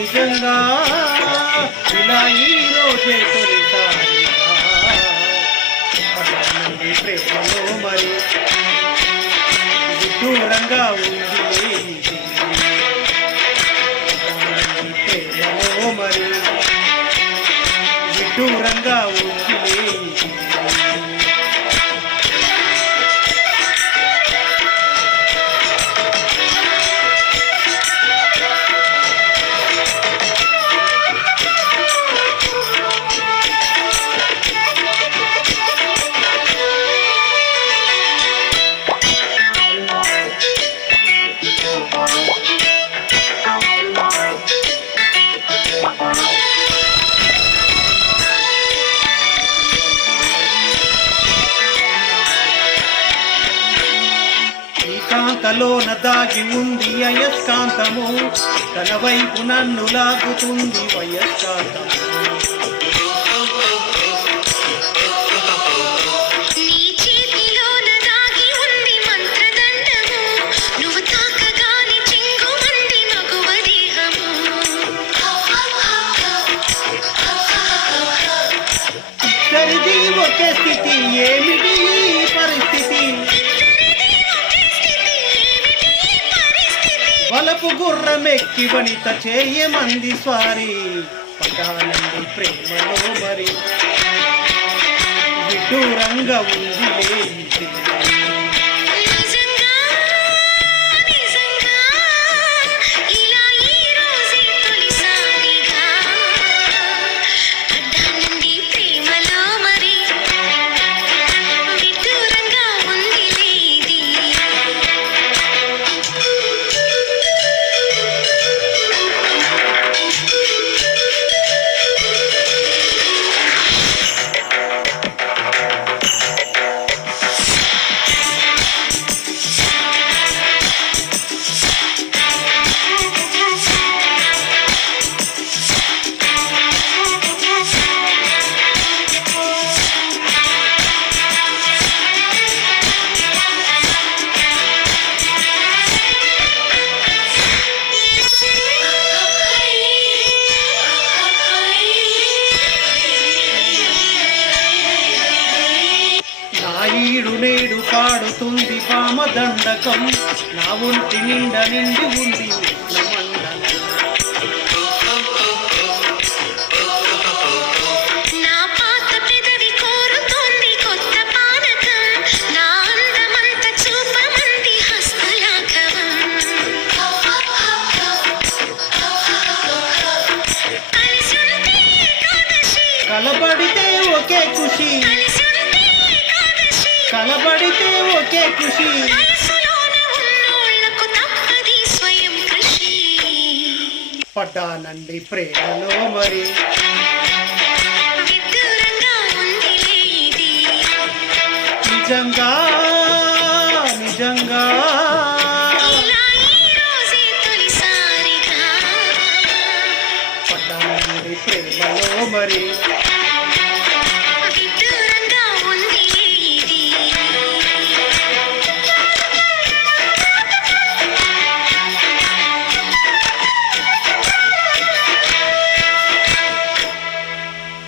నిజంగా ఇలా ఈ రోజే తొలిసారిగా. ప్రేమలో మరి దూరంగా ఉంది. ప్రేమలో మరి దూరంగా ఉంది. ఈ కాంతలోన దాగి ఉంది అయస్కాంతము. తన వైపు నన్ను లాగుతుంది వయస్కాంతము ఒకే స్థితి ఏమిటి? పరిస్థితి వలపు గుర్రమెక్కి వనిత చేయమంది స్వారి. పడానండి ప్రేమలో మరి. విడ్డూరంగా ఉంది పాడుతుంది పామదండకం నా ఒంటి నిండ నిండి ఉంది కలబడితే ఒకే ఖుషి. కలబడితే స్వయం కృషి. పడ్డానండి ప్రేమలో మరి. నిజంగా నిజంగా. పడ్డానండి ప్రేమలో మరి.